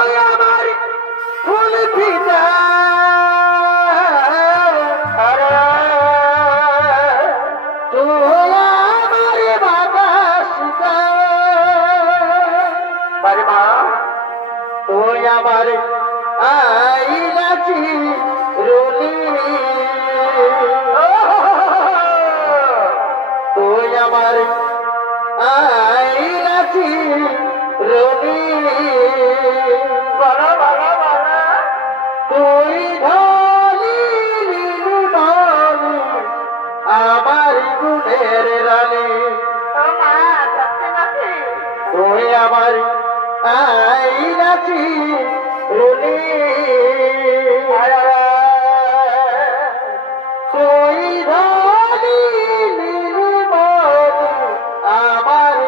তুই আমার ফুল পিতা তুই আমার বাতাস বারে মা তুই আমার আইলাচি রুলি তুই আমার আইলাচি রুলি বলা বলা বলা তুই ঢালি ঢালি আমার গুণের রানী তুই আমার আইলাচি রুলি তুই ঢালি আমার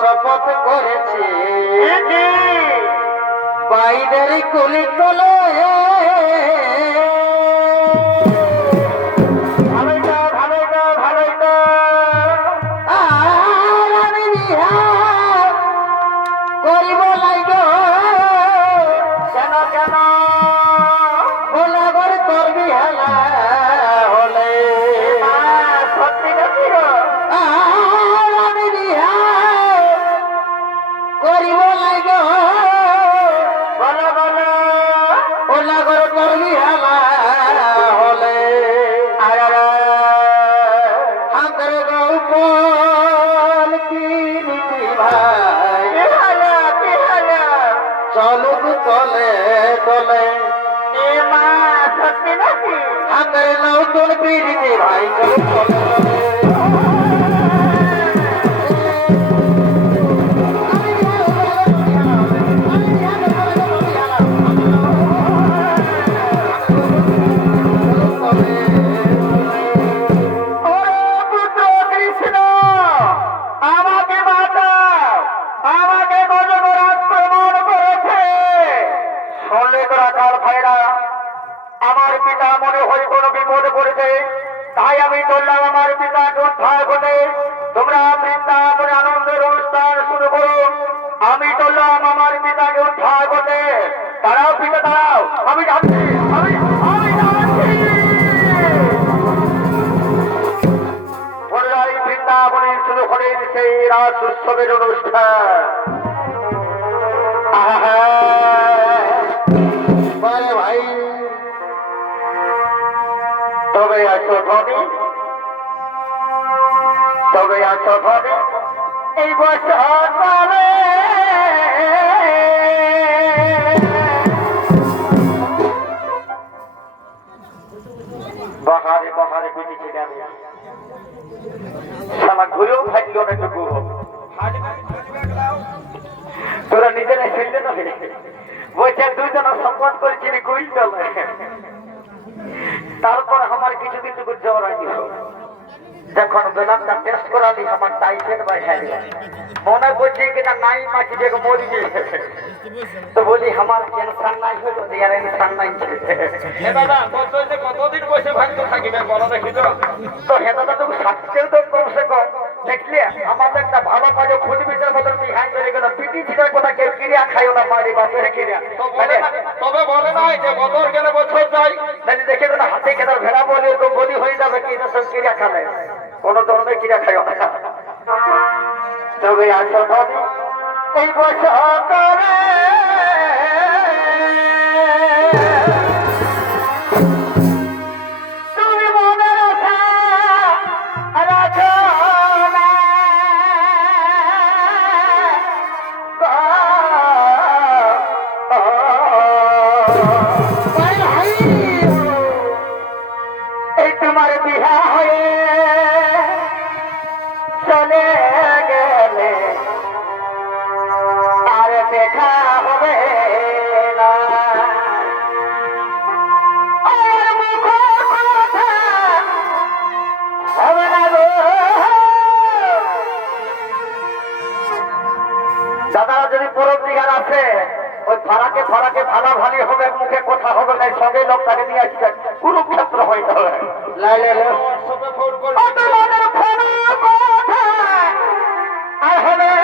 শপথ করেছে বাইরের কুলি তলে করিব লাইগ কেন কেন গোলাগর করবি হেলা হলে সত্যি নাকি করিব লাইগ বল বল গোলাগর করবি হেলা হলে হাতের গৌপল কি নীতি ভাই চলুক তলে তলে হাতের নৌতন পিড়িতে ভাই চলুক তলে আমার পিতা মনে হয় কোনো বিপদে পড়েছে, তাই আমি চললাম আমার কথা বলে ভাই তবে আছো ধনী তবে আছো ধনী এই বছর বাহারে বাহারে বুঝেছি না সালা ঘুরেও থাকল অনেকটুকু তোরা নিজেরাই ফেললে না বলছে দুইজনের সম্মান করেছিলি কুইন্টাল তারপর আমার কিছুদিন টুকু জ্বর আনি যখন বেলামটা টেস্ট করালি আমার টাইফয়েড বাইরে মনে করছে কিনা নাই মাছি যে মরি গেছে তো বলি আমার ক্যান্সার নাই হলো ইয়ার ইনসান নাই দাদা কতদিন বসে ভাঙতে থাকিবে বলো দেখি তো হে দাদা তুমি স্বাস্থ্যের তো কমসে কম দেখলে আমাদের একটা ভালো কাজে খুঁজ বিচার মতন বিহাই করে গেল পিটি ছিটার কথা কেউ ক্রিয়া খাইও না মারি বাপের ক্রিয়া তবে বলে নাই যে বছর গেলে বছর যাই তাহলে দেখে না হাতে কেদার ভেড়া বলি তো বলি হয়ে যাবে কি এটা সব ক্রিয়া খাবে কোনো ধরনের ক্রিয়া খাইও না তবে আসো ধনী এই বছর তুমি মনে রাখো এই তোমার বিহা হয়ে চলে গেলে আর দেখা হবে না আর মুখের কথা হবে না গো দাদারা যদি পরব দিঘার আছে ওই ফারাকে ফারাকে ভালা ভালি হবে মুখে কথা হবে না সঙ্গে লোক তাকে নিয়ে আসবে কুরুক্ষেত্র হইতে হবে আর হবে